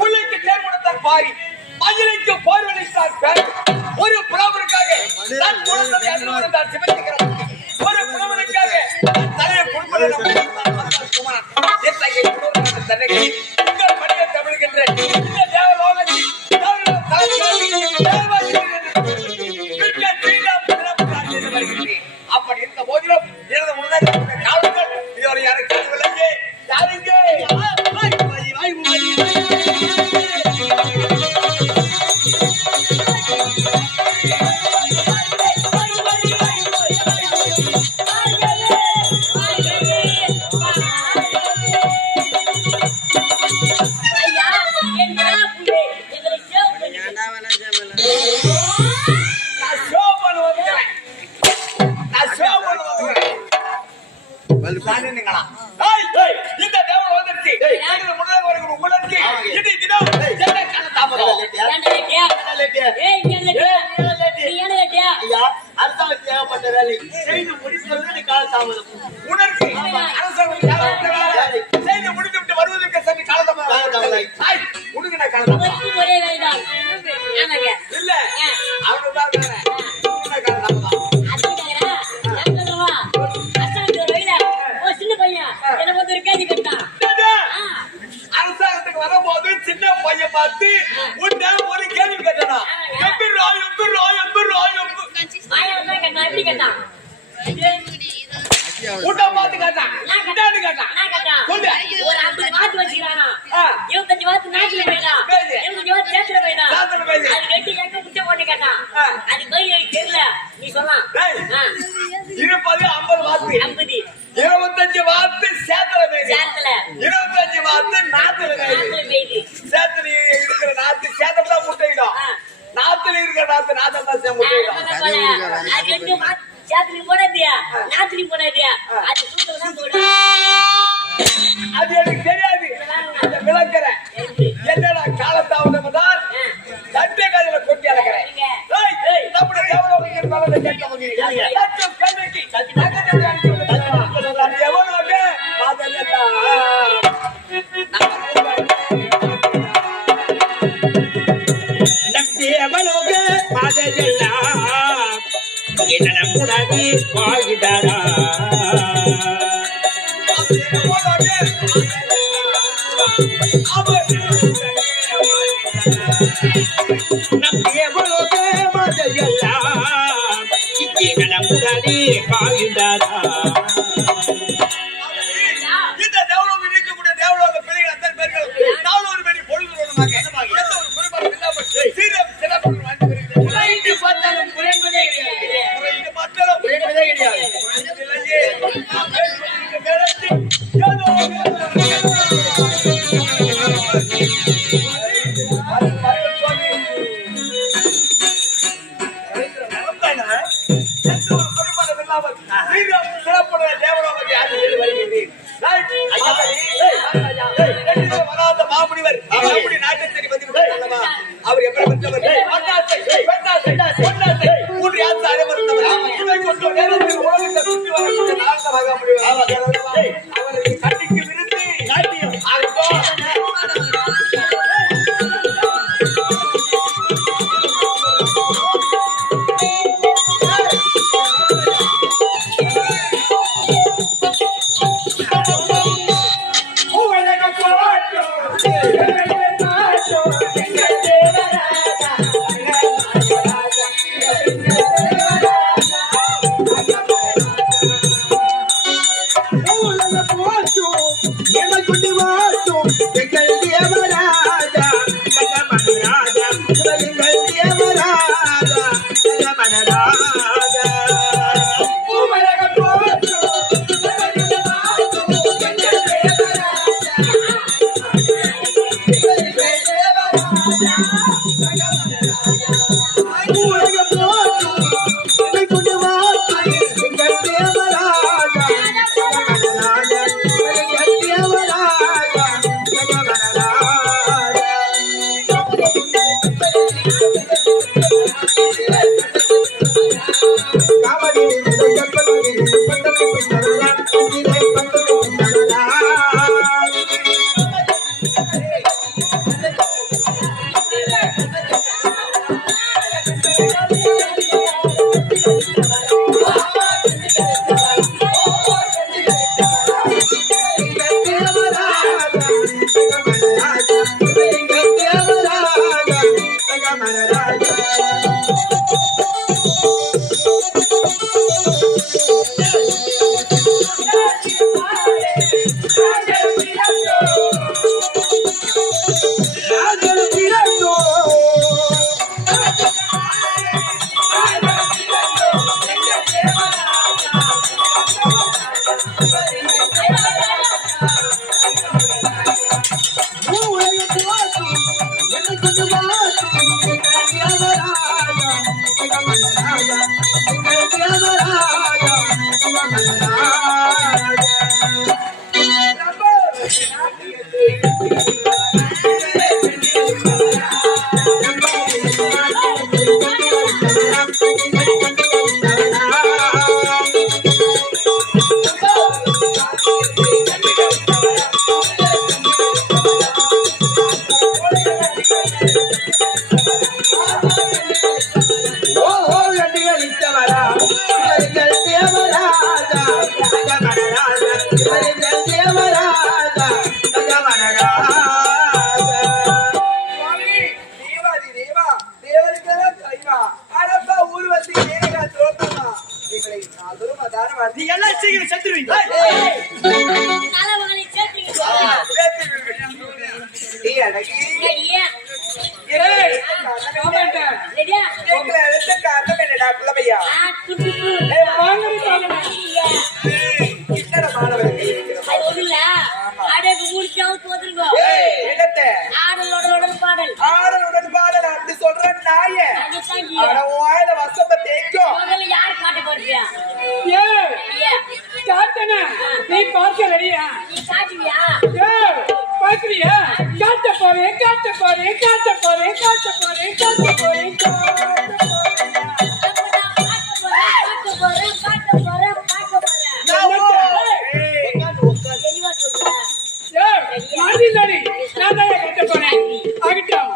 முல்லைக்கு தேர்மணத்தார் பாரி மயிலைக்கு போர்வழித்தார் பேர் ஒரு புலவருக்காக நான் குலத்தை அனுமதித்தார் சிவசங்கரம் ஒரு புலவருக்காக தலையை கொடுப்பது குமாரன் எத்தகைய தன்னை உங்கள் மனித தமிழ்கின்ற இந்த தேவலோகத்தில் அப்படி இருந்த போதிலும் எனது முன்னாடி காவல்கள் இதுவரை யாரும் கேட்கவில்லையே யாருங்க இந்த தேவன் வந்துருச்சு உங்களுக்கு இது தினம் தேவைப்பட்ட வேலை செய்து முடிப்பது கால தாமதம் உணர்ச்சி செய்து முடித்துவிட்டு வருவதற்கு சற்று காலதாமதம் உடுங்க காலதாமதம் இல்ல அவனுதான் அரசாங்கத்துக்கு வரும்போது சின்ன பையன் பார்த்து உன்ன ஒரு கேள்வி கேட்டா உன்ன பார்த்து கேட்டான் ஒரு 50 வாத்து வச்சுக்கிறானா 25 வாத்து நாட்டுல போயிடா 25 வாத்து சேத்துல போயிடா அது ரெண்டு எங்க முச்ச போட்டு கேட்டான் அது பையன் தெரியல நீ சொல்லலாம் இருப்பது 50 வாத்து 50 25 வாத்து சேத்துல போயிடு 25 வாத்து நாத்துல போயிடு சேத்துல இருக்கிற நாத்து சேத்துல முட்டையிடும் நாத்துல இருக்கிற நாத்து தான் முட்டையிடும் அது ரெண்டு வாத்து சேத்துல போடாதியா நாத்துல போடாதியா அது சூத்துல தான் போடு அது எனக்கு தெரியாது அந்த விளக்கற என்னடா காலத்தாவதம் தான் சட்டை காதுல கொட்டி அலக்கறேன் நம்முடைய தேவலோகத்தின் மேல கேட்க முடியல சட்டம் கல்விக்கு நகத்தை அனுப்பி எவனோட மாதல்லா நம் தேவலோக மாதல்லா என்ன கூடாது வாங்கிடாரா இந்த தேவலோகம் இருக்கக்கூடிய தேவலோக பிள்ளைகள் அத்தனை பேர்கள் 400 பேர் பொழுது எந்த ஒரு குறைபாடும் இல்லாமல் சீரம் சிறப்பு வாழ்ந்து பார்த்தாலும் குறைந்ததே கிடையாது வராத மாமுனிவர் நாட்டை தேடி வந்து அவர் எப்படி வந்தவர் மூன்று யாத்திரை அனைவருந்தவர் இதை கொண்டு நேரத்தில் உலகத்தை சுற்றி வரக்கூடிய அவருக்கு கண்ணிக்கு விருந்து அழகி சரியா ஏய் சரியா கேக்குற எழுத்து காரணம் என்னடா குலபையா குட்டி என்னடா மாணவர்கள் அது ஒண்ணுல அடகு முடிச்சாவும் தோத்துருங்க என்னத்த ஆடலோட பாடல் ஆடலுடன் பாடல் அப்படி சொல்ற நாய அட வாயில வசம்ப தேய்க்கும் முதல்ல யார் பாட்டு பாடுறியா காட்டன நீ பார்க்க ரெடியா நீ காட்டுவியா பாக்குறியா காட்ட போறேன் காட்ட போறேன் காட்ட போறேன் காட்ட போறேன் காட்ட போறேன் நான் தான் கட்ட போறேன் ஆகிட்டோம்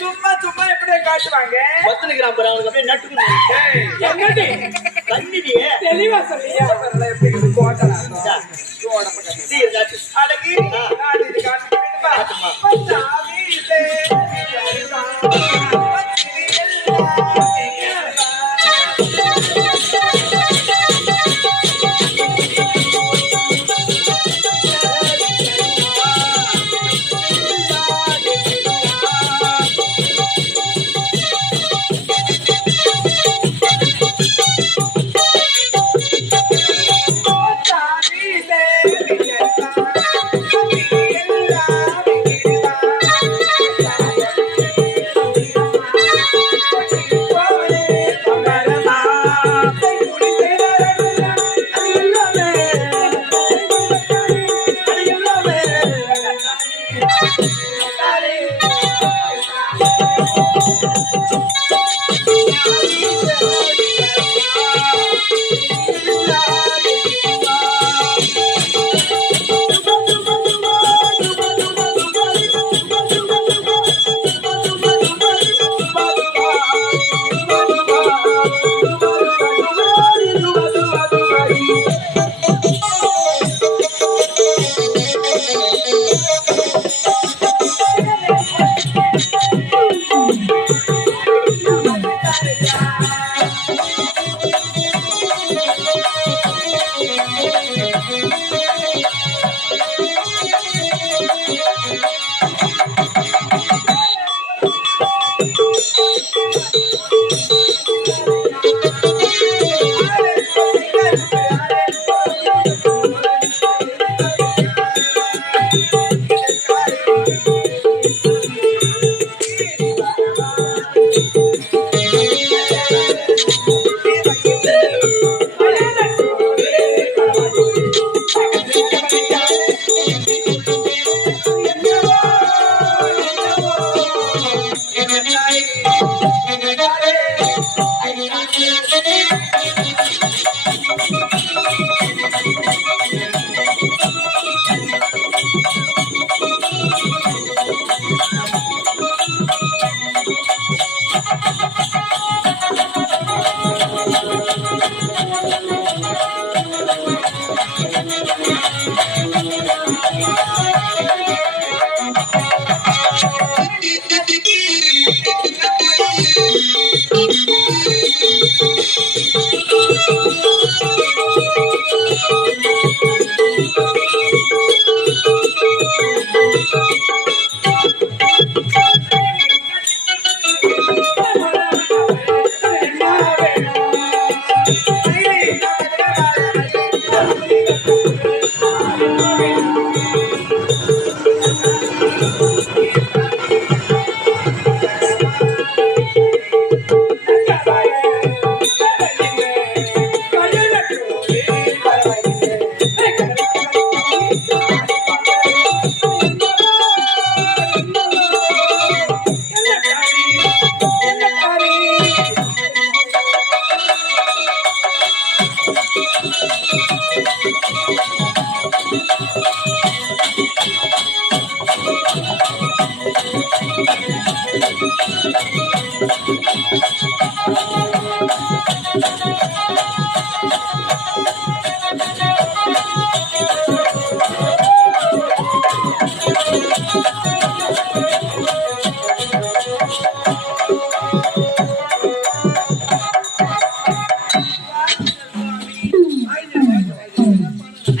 சும்மா சும்மா எப்படி காட்டுவாங்க தெளிவா சொல்லியா அழகி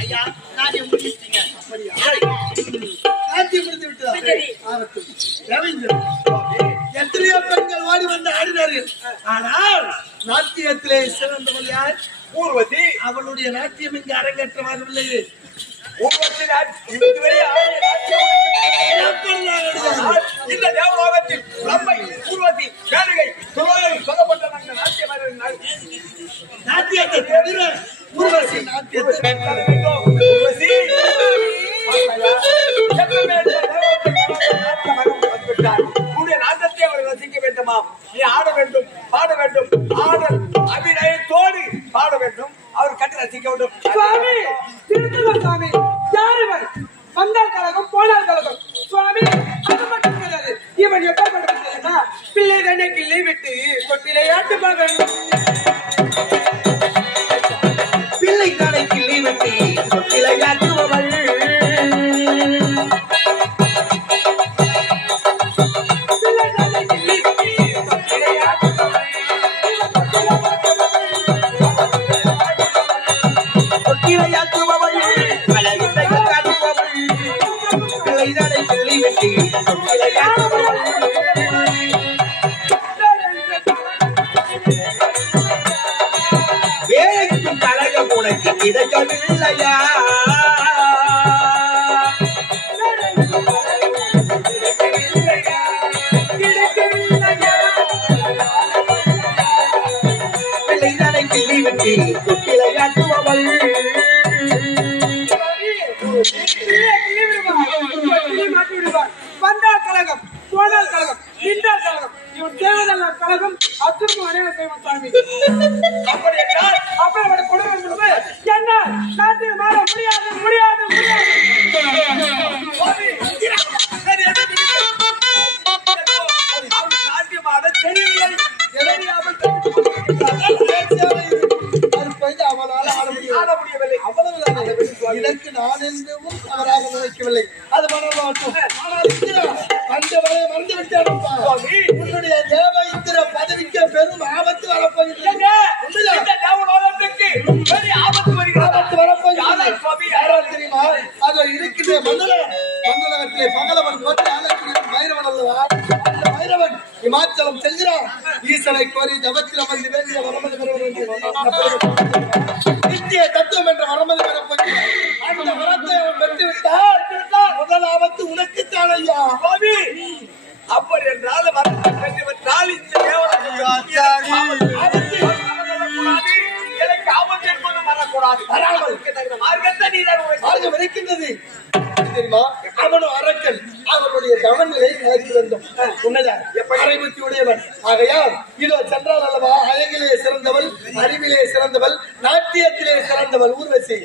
ஐயா நாட்டியம் முடிச்சிட்டீங்க. நாட்டியம் முடித்து விட்டதா? ஆகட்டும். ரவீந்திரன், எத்தனையோ பெண்கள் ஓடி வந்து ஆடினார்கள். ஆனால் நாட்டியத்திலே சிறந்தவள் யார்? ஊர்வசி. அவளுடைய நாட்டியம் இங்கு அரங்கேற்றமாகவில்லையே. ஊர்வசி இதுவரை ஆடிய நாட்டியம் இந்த தேவலோகத்தில் நம்மை ஊர்வசி வேலையை சொல்லப்பட்ட நாங்கள் நாட்டியத்தை தவிர ஊர்வசி நாட்டியத்தை ஊர்வசி நாட்டத்தை அவர் ரசிக்க வேண்டுமாம். நீ ஆட வேண்டும், பாட வேண்டும். ஆடல் அபிநயத்தோடு பாட வேண்டும். அவர் கண்டு ரசிக்க வேண்டும். சுவாமி திருத்தலம் சாமி யாருவர் வந்தால் கழகம் போனால் கழகம் சுவாமி அது மட்டும் கிடையாது. இவன் எப்படிப்பட்ட பிள்ளை தானே கிள்ளை விட்டு கொட்டிலை ஆட்டு மகன் பிள்ளை தானே கிள்ளி வெட்டி தொட்டிலையாக்குபவள். வேலைக்கும் கழகம் உனக்கு கிடைக்கவில்லையா? பிள்ளைதானை கிள்ளி வெட்டி தொட்டிலையாக்குபவள். வந்தால் கழகம் போனால் கழகம் நின்றால் கழகம் இவன் தேவதல்ல கழகம் அத்துக்கும் அனைவரும் செய்வோம் சாமி. அப்படி என்றால் அப்ப அவனை கொடுமை முன்பு என்ன நாட்டில் மாற முடியாது முடியாது முடியாது. நாட்டியமாட தெரியவில்லை. அவளால் ஆட ஆட முடியவில்லை. அவ்வளவுதானே. இதற்கு நான் என்றும் அவராக நினைக்கவில்லை. அது மனமாட்டும். அந்த வரை மறந்து விட்டாரப்பா. உன்னுடைய தேவ இந்திர பதவிக்கு பெரும் ஆபத்து வரப்போகிறது. இந்த தேவலோகத்துக்கு பெரிய ஆபத்து வருகிறது. ஆபத்து வரப்போகிறது. யாரால் சுவாமி? யாரால் தெரியுமா? அதோ இருக்கின்ற மண்டலத்திலே பகலவன் கோட்டை ஆளக்கூடிய பைரவன் அல்லவா? அந்த பைரவன் இமாச்சலம் செல்கிறான். ஈசனை கோரி ஜபத்தில் அமர்ந்து வேண்டிய வரமது நித்திய தத்துவம் என்ற வரமது பெறப்போகிறார். அந்த வரத்தை அவன் பெற்றுவிட்டால் முதல் ஆபத்து உனக்குத்தான் ஐயா. சுவாமி, அப்படி என்றால் வரத்தால் இந்த தேவலோகத்துக்கு எனக்கு ஆபத்து என்பது வரக்கூடாது. வராமலுக்கு தகுந்த மார்க்கத்தை நீதான் மார்க்கம் இருக்கின்றது தெரியுமா? அவனும் அரக்கன். அவனுடைய கவனநிலை நிலைக்க வேண்டும். உன்னதான் அரைபுத்தி உடையவன். ஆகையால் இதோ சென்றால் அல்லவா அழகிலே சிறந்தவள், அறிவிலே சிறந்தவள், நாட்டியத்திலே சிறந்தவள் ஊர்வசி.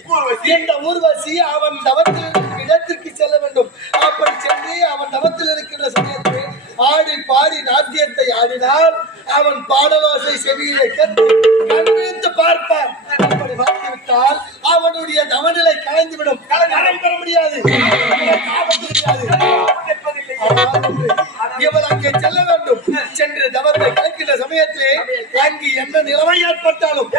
இந்த ஊர்வசி அவன் தவத்தில் இடத்திற்கு செல்ல வேண்டும். அப்படி சென்று அவன் தவத்தில் இருக்கின்ற சமயத்தில் ஆடி பாடி நாட்டியத்தை ஆடினால் அவன் பாடலோசை செவியிலே கேட்டு கண்விழித்து பார்ப்பான். அப்படி பார்த்துவிட்டால் அவனுடைய தவநிலை கலைந்துவிடும். கரம் பெற முடியாது. இவள் அங்கே செல்ல வேண்டும். சென்று தவத்தை கலைக்கின்ற சமயத்திலே அங்கு என்ன நிலைமை ஏற்பட்டாலும்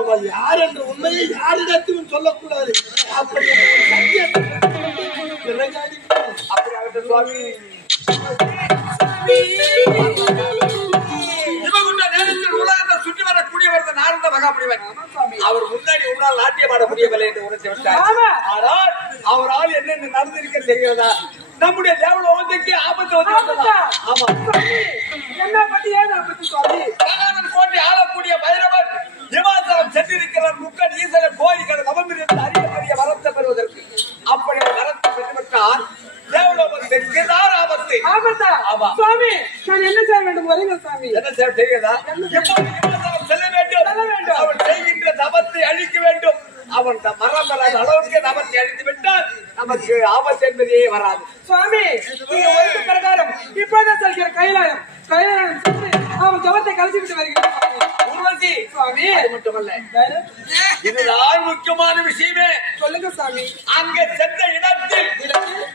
இவள் யார் என்ற உண்மையை யாரிடத்தையும் சொல்லக்கூடாது. அப்படி சுவாமி உலகத்தை சுற்றி வரக்கூடியவர் நாரத மகாமுனிவர். அவர் முன்னாடி உன்னால் நாட்டியம் ஆட முடியவில்லை என்று உணர்த்தி விட்டார். ஆனால் அவரால் என்னென்ன நடந்திருக்க தெரிகிறதா? நம்முடைய தேவலோகத்துக்கு ஆபத்து வந்து ஆமா என்ன பத்தி ஏன் ஆபத்து சுவாமி? கோட்டை ஆளக்கூடிய பைரவர் இமாச்சலம் சென்றிருக்கிறார். முக்கன் ஈசன் கோரிக்கை நவம்பிலிருந்து அரிய பெரிய வரத்தை பெறுவதற்கு. அப்படி வரத்தை பெற்றுவிட்டால் தேவலோகத்திற்கு தான் ஆபத்து. ஆபத்தா? ஆமா சுவாமி, நான் என்ன செய்ய வேண்டும்? வருங்க சுவாமி. என்ன செய்கிறதா? செல்ல வேண்டும். அவன் செய்கின்ற தவத்தை அழிக்க வேண்டும். அவன் மரம் அளவுக்கு தவத்தை அழித்து விட்டால் நமக்கு ஆபத்து என்பதே வராது. சுவாமி நீங்க ஒழுங்கு பிரகாரம் இப்பதான் சொல்கிற கைலாயம் சென்று அவன் ஜபத்தை கழிச்சுட்டு வருகிறேன் ஊர்வசி சுவாமி. அது மட்டுமல்ல, வேற? இதுதான் முக்கியமான விஷயமே. சொல்லுங்க சாமி. அங்க சென்ற இடத்தில்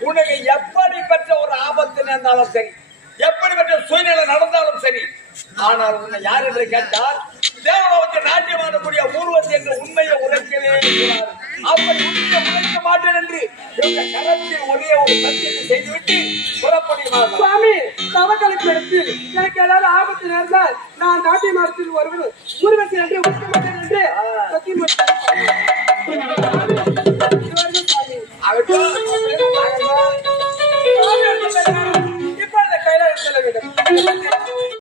உனக்கு எப்படிப்பட்ட ஒரு ஆபத்து நடந்தாலும் சரி, எப்படிப்பட்ட சூழ்நிலை நடந்தாலும் சரி, ஆனால் உன்னை யார் என்று கேட்டால் தேவலோகத்தில் நாட்டியமானக்கூடிய ஊர்வசி என்ற உண்மையை உரைக்கவே கூடாது. அப்படி உண்மையை உரைக்க மாட்டேன் என்று இந்த கரத்தில் ஒரே ஒரு சத்தியத்தை செய்துவிட்டு புறப்படுகிறார். சுவாமி தவக்கலைக்கு எடுத்து எனக்கு ஏதாவது ஆபத்து நேர்ந்தால் நான் நாட்டிய மாதத்தில் ஒருவர் ஊர்வசி என்று உரைக்க மாட்டேன் என்று சத்தியம்